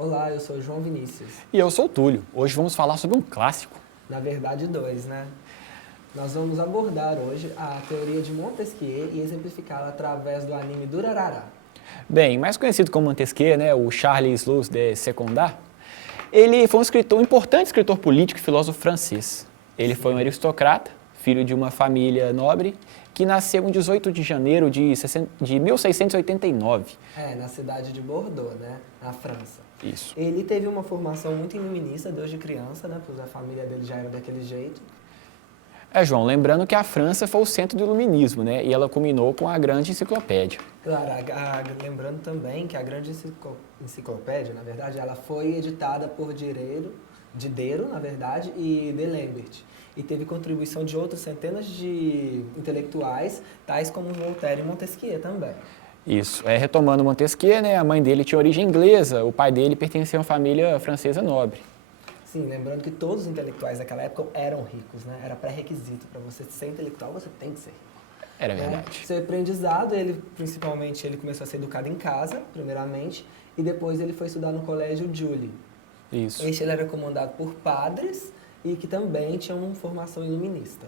Olá, eu sou o João Vinícius. E eu sou o Túlio. Hoje vamos falar sobre um clássico. Na verdade, dois, né? Nós vamos abordar hoje a teoria de Montesquieu e exemplificá-la através do anime Durarara. Bem, mais conhecido como Montesquieu, né, o Charles-Louis de Secondat, ele foi um importante escritor político e filósofo francês. Ele foi um aristocrata, filho de uma família nobre, que nasceu em 18 de janeiro de 1689. Na cidade de Bordeaux, né? Na França. Isso. Ele teve uma formação muito iluminista desde criança, né? Pois a família dele já era daquele jeito. João, lembrando que a França foi o centro do iluminismo, né, e ela culminou com a grande enciclopédia. Claro, lembrando também que a grande enciclopédia, na verdade, ela foi editada por Diderot, na verdade, e D'Alembert. E teve contribuição de outras centenas de intelectuais, tais como Voltaire e Montesquieu também. Isso. Retomando Montesquieu, né, a mãe dele tinha origem inglesa, o pai dele pertencia a uma família francesa nobre. Sim, lembrando que todos os intelectuais daquela época eram ricos, né? Era pré-requisito. Para você ser intelectual, você tem que ser rico. Era verdade. Seu aprendizado, principalmente, ele começou a ser educado em casa, primeiramente, e depois ele foi estudar no colégio Julie. Isso. Ele era comandado por padres e que também tinham uma formação iluminista.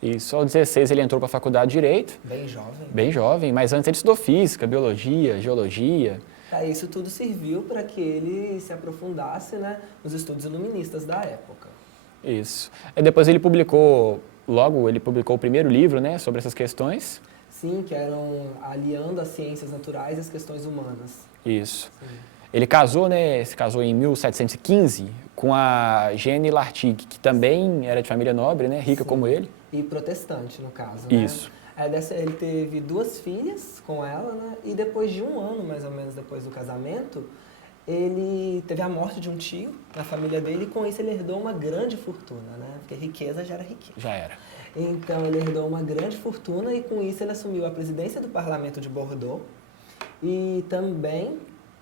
Isso. Aos 16 ele entrou para a faculdade de Direito. Bem jovem. Bem jovem, mas antes ele estudou Física, Biologia, Geologia. Isso tudo serviu para que ele se aprofundasse, né, nos estudos iluministas da época. Isso. E depois ele publicou o primeiro livro, né, sobre essas questões. Sim, que eram aliando as ciências naturais e as questões humanas. Isso. Sim. Ele se casou em 1715 com a Jeanne Lartigue, que também era de família nobre, né, rica como ele. E protestante, no caso, Isso. né? Ele teve 2 filhas com ela, né? E depois de 1 ano, mais ou menos, depois do casamento, ele teve a morte de um tio na família dele e com isso ele herdou uma grande fortuna, né? Porque riqueza já era riqueza. Já era. Então ele herdou uma grande fortuna e com isso ele assumiu a presidência do parlamento de Bordeaux e também...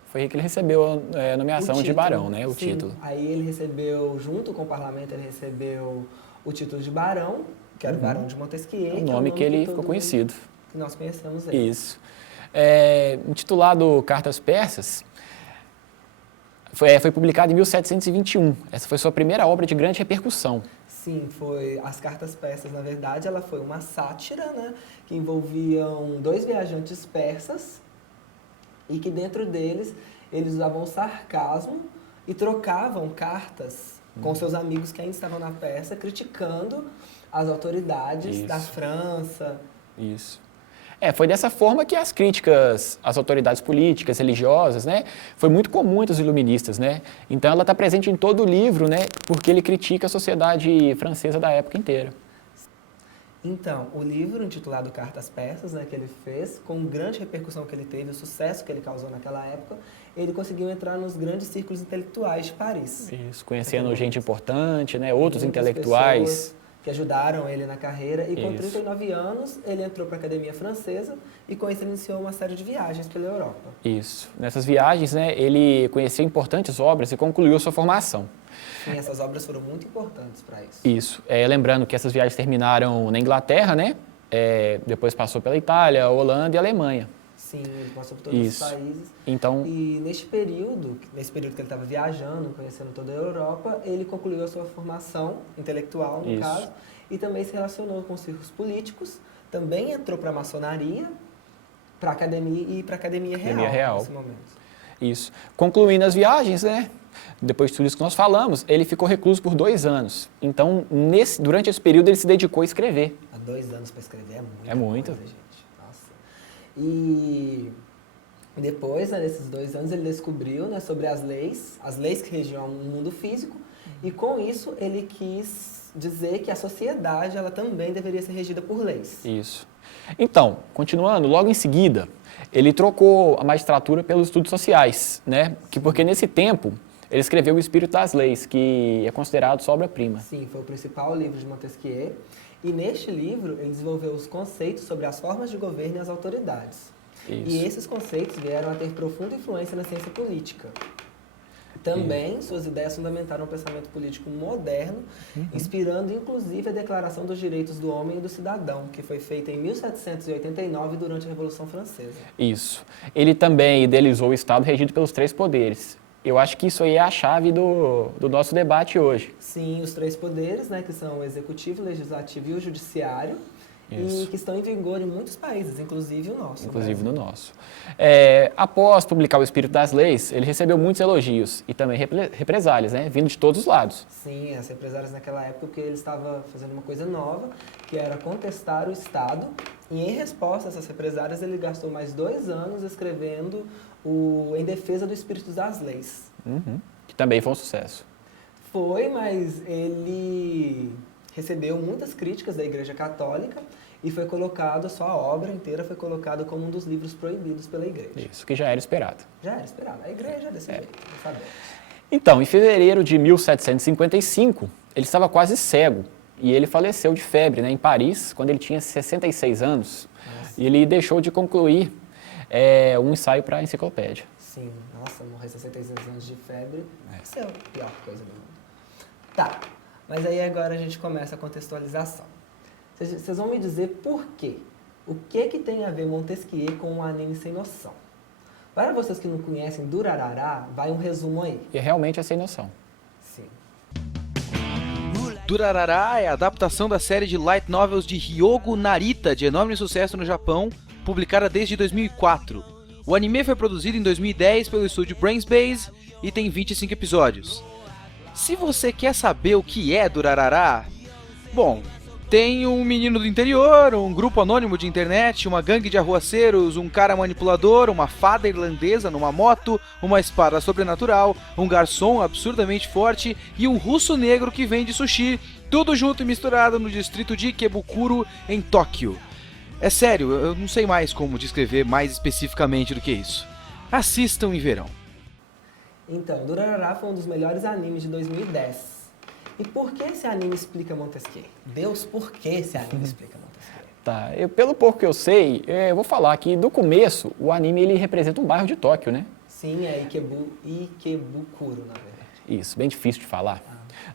Foi aí que ele recebeu a nomeação de barão, né? O sim. título. Aí ele recebeu, junto com o parlamento, ele recebeu o título de barão, que era o Barão de Montesquieu. É o nome que ele ficou conhecido. Que nós conhecemos ele. Isso. Intitulado Cartas Persas, foi publicado em 1721. Essa foi sua primeira obra de grande repercussão. Sim, foi as Cartas Persas, na verdade, ela foi uma sátira, né, que envolviam 2 viajantes persas e que dentro deles eles usavam sarcasmo e trocavam cartas com seus amigos que ainda estavam na Pérsia, criticando as autoridades da França. Isso. Foi dessa forma que as críticas às autoridades políticas, religiosas, né, foi muito comum entre os iluministas, né? Então ela está presente em todo o livro, né, porque ele critica a sociedade francesa da época inteira. Então, o livro intitulado Cartas Persas, né, que ele fez, com grande repercussão que ele teve, o sucesso que ele causou naquela época, ele conseguiu entrar nos grandes círculos intelectuais de Paris. Isso, conhecendo gente importante, né, outros intelectuais que ajudaram ele na carreira. E com 39 anos, ele entrou para a Academia Francesa e com isso ele iniciou uma série de viagens pela Europa. Isso. Nessas viagens, né, ele conheceu importantes obras e concluiu a sua formação. Sim, essas obras foram muito importantes para isso. Isso. Lembrando que essas viagens terminaram na Inglaterra, né? Depois passou pela Itália, Holanda e Alemanha. Sim, ele passou por todos os países. Então, e nesse período que ele estava viajando, conhecendo toda a Europa, ele concluiu a sua formação intelectual, no caso, e também se relacionou com círculos políticos, também entrou para a maçonaria, para a academia e para a Academia Real nesse momento. Isso. Concluindo as viagens, né? Depois de tudo isso que nós falamos, ele ficou recluso por 2 anos. Então, durante esse período, ele se dedicou a escrever. 2 anos para escrever é muito. Coisa, gente. Nossa. E depois, né, nesses 2 anos, ele descobriu, né, sobre as leis que regiam o mundo físico, e com isso ele quis dizer que a sociedade ela também deveria ser regida por leis. Isso. Então, continuando, logo em seguida, ele trocou a magistratura pelos estudos sociais, né? Porque nesse tempo ele escreveu O Espírito das Leis, que é considerado sua obra-prima. Sim, foi o principal livro de Montesquieu. E neste livro ele desenvolveu os conceitos sobre as formas de governo e as autoridades. Isso. E esses conceitos vieram a ter profunda influência na ciência política. Também suas ideias fundamentaram o pensamento político moderno, inspirando inclusive a Declaração dos Direitos do Homem e do Cidadão, que foi feita em 1789 durante a Revolução Francesa. Isso. Ele também idealizou o Estado regido pelos 3 poderes: Eu acho que isso aí é a chave do nosso debate hoje. Sim, os três poderes, né, que são o executivo, o legislativo e o judiciário, e que estão em vigor em muitos países, inclusive o nosso. Inclusive no nosso. Após publicar o Espírito das Leis, ele recebeu muitos elogios e também represálias, né, vindo de todos os lados. Sim, as represálias naquela época, porque ele estava fazendo uma coisa nova, que era contestar o Estado, e em resposta a essas represálias ele gastou mais 2 anos escrevendo em defesa do Espírito das Leis. Que também foi um sucesso. Foi, mas ele recebeu muitas críticas da Igreja Católica e foi colocado, a sua obra inteira foi colocada como um dos livros proibidos pela Igreja. Isso, que já era esperado. Já era esperado. A Igreja é desse jeito, sabemos. Então, em fevereiro de 1755, ele estava quase cego e ele faleceu de febre, né, em Paris, quando ele tinha 66 anos. Nossa. E ele deixou de concluir um ensaio para a enciclopédia. Sim, nossa, morrer 66 anos de febre, isso é a pior coisa do mundo. Tá, mas aí agora a gente começa a contextualização. Vocês vão me dizer por quê? O que tem a ver Montesquieu com um anime sem noção? Para vocês que não conhecem Durarara, vai um resumo aí. E realmente é sem noção. Sim. Durarara é a adaptação da série de light novels de Ryogo Narita, de enorme sucesso no Japão, publicada desde 2004. O anime foi produzido em 2010 pelo estúdio Brainsbase e tem 25 episódios. Se você quer saber o que é Durarara, bom, tem um menino do interior, um grupo anônimo de internet, uma gangue de arruaceiros, um cara manipulador, uma fada irlandesa numa moto, uma espada sobrenatural, um garçom absurdamente forte e um russo negro que vende sushi, tudo junto e misturado no distrito de Ikebukuro, em Tóquio. É sério, eu não sei mais como descrever mais especificamente do que isso. Assistam e verão. Então, Durarara foi um dos melhores animes de 2010. E por que esse anime explica Montesquieu? Deus, por que esse anime explica Montesquieu? Tá, pelo pouco que eu sei, eu vou falar que do começo, o anime ele representa um bairro de Tóquio, né? Sim, é Ikebukuro, na verdade. Isso, bem difícil de falar.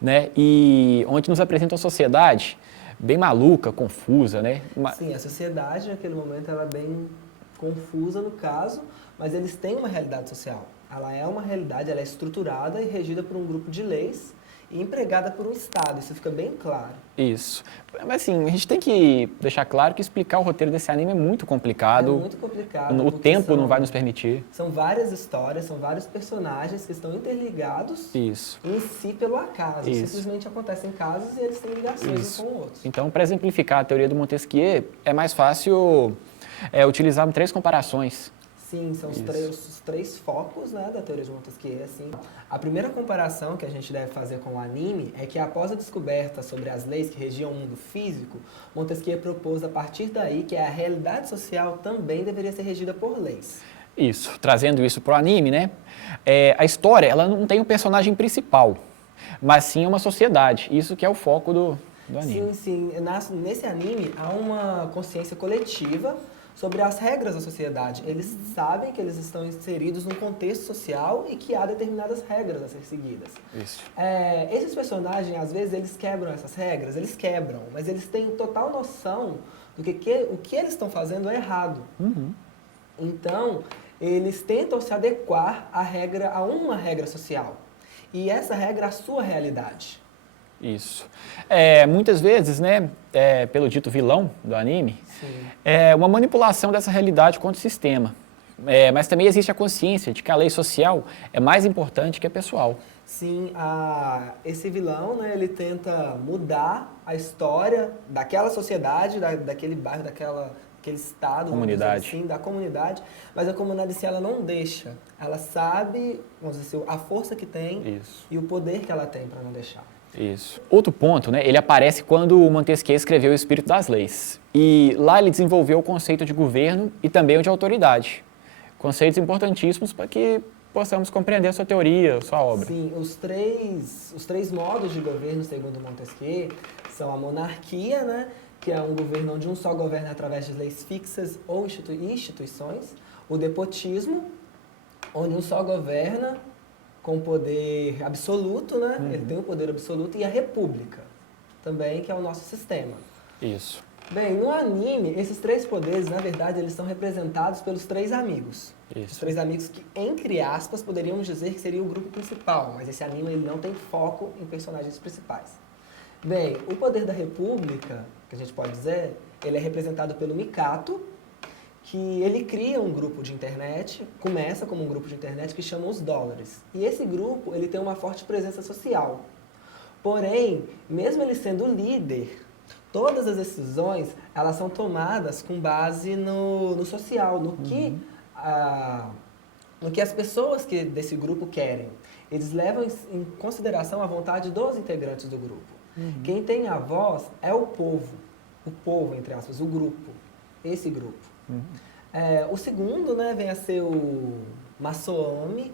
Né? E onde nos apresenta uma sociedade bem maluca, confusa, né? Sim, a sociedade naquele momento ela é bem confusa no caso, mas eles têm uma realidade social. Ela é uma realidade, ela é estruturada e regida por um grupo de leis e empregada por um Estado, isso fica bem claro. Isso. Mas assim, a gente tem que deixar claro que explicar o roteiro desse anime é muito complicado. É muito complicado. O tempo não vai nos permitir. São várias histórias, são vários personagens que estão interligados Isso. em si pelo acaso. Isso. Simplesmente acontecem casos e eles têm ligações uns com outros. Então, para exemplificar a teoria do Montesquieu, é mais fácil utilizar 3 comparações. Sim, são os três focos, né, da teoria de Montesquieu. Assim. A primeira comparação que a gente deve fazer com o anime é que após a descoberta sobre as leis que regiam o mundo físico, Montesquieu propôs a partir daí que a realidade social também deveria ser regida por leis. Isso, trazendo isso para o anime, né? A história ela não tem um personagem principal, mas sim uma sociedade. Isso que é o foco do anime. Sim. Nesse anime há uma consciência coletiva sobre as regras da sociedade. Eles sabem que eles estão inseridos num contexto social e que há determinadas regras a ser seguidas. Isso. Esses personagens, às vezes, eles quebram essas regras, eles quebram, mas eles têm total noção do que o que eles estão fazendo é errado. Então, eles tentam se adequar a uma regra social. E essa regra é a sua realidade. Isso. Muitas vezes, né, pelo dito vilão do anime, Sim. é uma manipulação dessa realidade contra o sistema. Mas também existe a consciência de que a lei social é mais importante que a pessoal. Sim, esse vilão, né, ele tenta mudar a história daquela sociedade, daquele bairro, daquele estado, Comunidade. Assim, da comunidade, mas a comunidade assim, ela não deixa. Ela sabe, vamos dizer assim, a força que tem Isso. e o poder que ela tem para não deixar. Isso. Outro ponto, né, ele aparece quando o Montesquieu escreveu o Espírito das Leis. E lá ele desenvolveu o conceito de governo e também o de autoridade. Conceitos importantíssimos para que possamos compreender a sua teoria, a sua obra. Sim, os três modos de governo, segundo Montesquieu, são a monarquia, né, que é um governo onde um só governa através de leis fixas ou instituições, o despotismo, onde um só governa com poder absoluto, né? Ele tem o poder absoluto, e a república, também, que é o nosso sistema. Isso. Bem, no anime, esses 3 poderes, na verdade, eles são representados pelos 3 amigos. Isso. Os 3 amigos que, entre aspas, poderíamos dizer que seria o grupo principal, mas esse anime ele não tem foco em personagens principais. Bem, o poder da República, que a gente pode dizer, ele é representado pelo Mikato, que ele cria um grupo de internet, começa como um grupo de internet que chama os Dólares. E esse grupo, ele tem uma forte presença social. Porém, mesmo ele sendo o líder, todas as decisões, elas são tomadas com base no social, no que as pessoas desse grupo querem. Eles levam em consideração a vontade dos integrantes do grupo. Quem tem a voz é o povo, entre aspas, o grupo, esse grupo. O segundo, né, vem a ser o Masomi,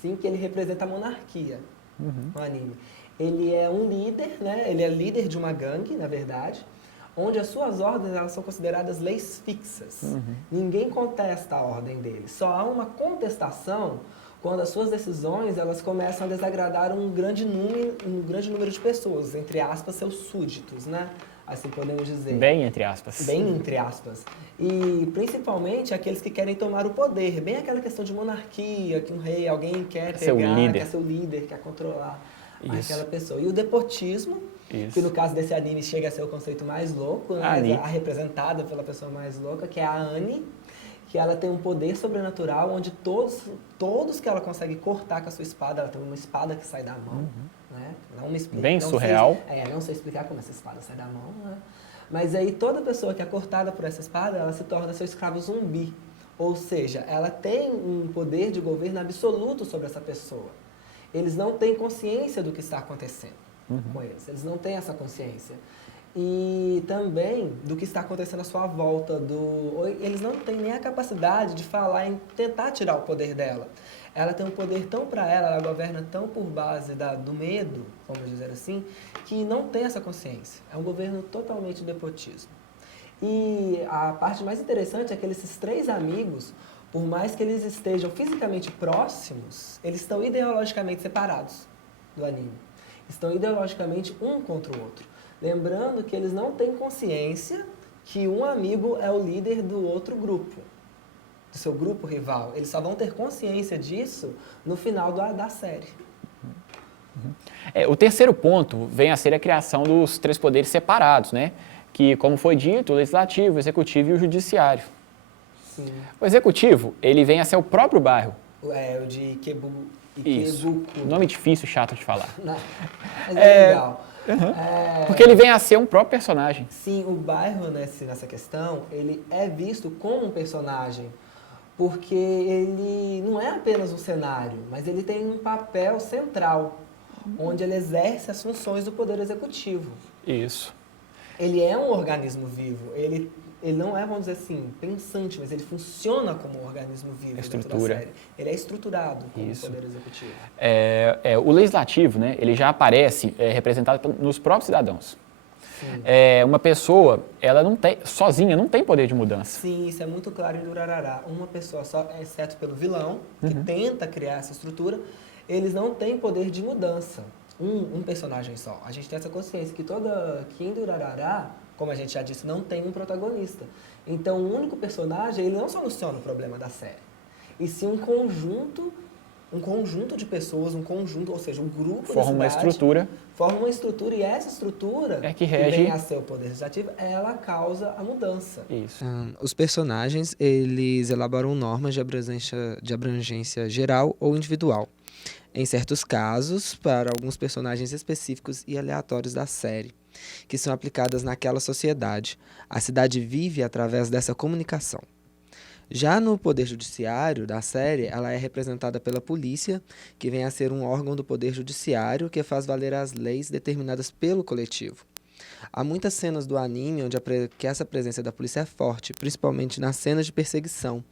sim, que ele representa a monarquia no anime. Ele é um líder, né, ele é líder de uma gangue, na verdade, onde as suas ordens elas são consideradas leis fixas. Ninguém contesta a ordem dele, só há uma contestação quando as suas decisões elas começam a desagradar um grande número de pessoas, entre aspas, seus súditos, né? Assim podemos dizer. Bem entre aspas. Bem entre aspas. E principalmente aqueles que querem tomar o poder, bem aquela questão de monarquia, que um rei, alguém quer pegar, quer ser o líder, quer controlar aquela pessoa. E o despotismo, que no caso desse anime chega a ser o conceito mais louco, né? A representada pela pessoa mais louca, que é a Annie, que ela tem um poder sobrenatural onde todos que ela consegue cortar com a sua espada, ela tem uma espada que sai da mão, né? Não me explica, bem surreal. Não sei explicar como essa espada sai da mão, né? Mas aí toda pessoa que é cortada por essa espada, ela se torna seu escravo zumbi. Ou seja, ela tem um poder de governo absoluto sobre essa pessoa. Eles não têm consciência do que está acontecendo com eles. Eles não têm essa consciência. E também do que está acontecendo à sua volta. Eles não têm nem a capacidade de falar em tentar tirar o poder dela. Ela tem um poder tão para ela governa tão por base do medo, vamos dizer assim, que não tem essa consciência. É um governo totalmente despotismo. E a parte mais interessante é que esses 3 amigos, por mais que eles estejam fisicamente próximos, eles estão ideologicamente separados do anime. Estão ideologicamente um contra o outro. Lembrando que eles não têm consciência que um amigo é o líder do outro grupo, do seu grupo rival. Eles só vão ter consciência disso no final da série. O terceiro ponto vem a ser a criação dos 3 poderes separados, né? Que, como foi dito, o legislativo, o executivo e o judiciário. Sim. O executivo, ele vem a ser o próprio bairro. O de Ikebuku. Isso. Nome difícil, chato de falar. Mas é legal. Porque ele vem a ser um próprio personagem. Sim, o bairro nessa questão, ele é visto como um personagem, porque ele não é apenas um cenário, mas ele tem um papel central, onde ele exerce as funções do poder executivo. Isso. Ele é um organismo vivo, ele não é, vamos dizer assim, pensante, mas ele funciona como um organismo vivo. Estrutura. Dentro da série. Ele é estruturado como poder executivo. O legislativo, né, ele já aparece representado nos próprios cidadãos. Uma pessoa, ela sozinha não tem poder de mudança. Sim, isso é muito claro em Durarara. Uma pessoa só, exceto pelo vilão, que tenta criar essa estrutura, eles não têm poder de mudança. Um personagem só. A gente tem essa consciência que em Durarara, como a gente já disse, não tem um protagonista. Então, o único personagem, ele não soluciona o problema da série. E sim um conjunto de pessoas, ou seja, um grupo forma uma estrutura. Forma uma estrutura e essa estrutura que rege, vem a ser o poder legislativo, ela causa a mudança. Isso. Os personagens, eles elaboram normas de abrangência geral ou individual. Em certos casos, para alguns personagens específicos e aleatórios da série, que são aplicadas naquela sociedade. A cidade vive através dessa comunicação. Já no poder judiciário da série, ela é representada pela polícia, que vem a ser um órgão do poder judiciário que faz valer as leis determinadas pelo coletivo. Há muitas cenas do anime onde que essa presença da polícia é forte, principalmente nas cenas de perseguição,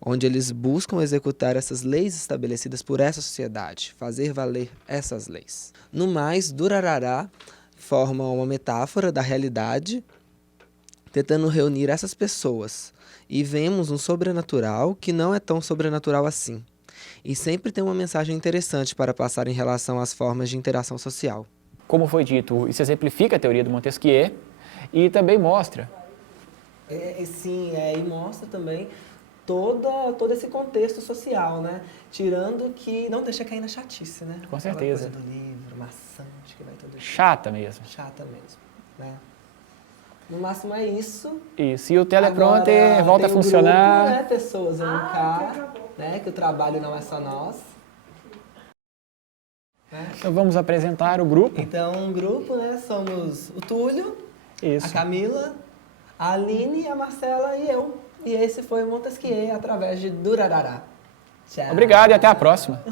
onde eles buscam executar essas leis estabelecidas por essa sociedade, fazer valer essas leis. No mais, Durarara forma uma metáfora da realidade, tentando reunir essas pessoas, e vemos um sobrenatural que não é tão sobrenatural assim, e sempre tem uma mensagem interessante para passar em relação às formas de interação social. Como foi dito, isso exemplifica a teoria do Montesquieu, E também mostra. Sim, e mostra também todo esse contexto social, né? Tirando que não deixa cair na chatice, né? Com Aquela certeza. coisa do livro, maçante, que vai todo dia. Chata mesmo. Chata mesmo, né? No máximo é isso. Isso. E o teleprompter Agora, volta a tem o funcionar. grupo, né? Pessoas vão cá, né? Que o trabalho não é só nós. Né? Então vamos apresentar o grupo. Então, o grupo, né? Somos o Túlio, a Isso. Camila, a Aline, a Marcela e eu. E esse foi o Montesquieu através de Durarará. Tchau. Obrigado e até a próxima.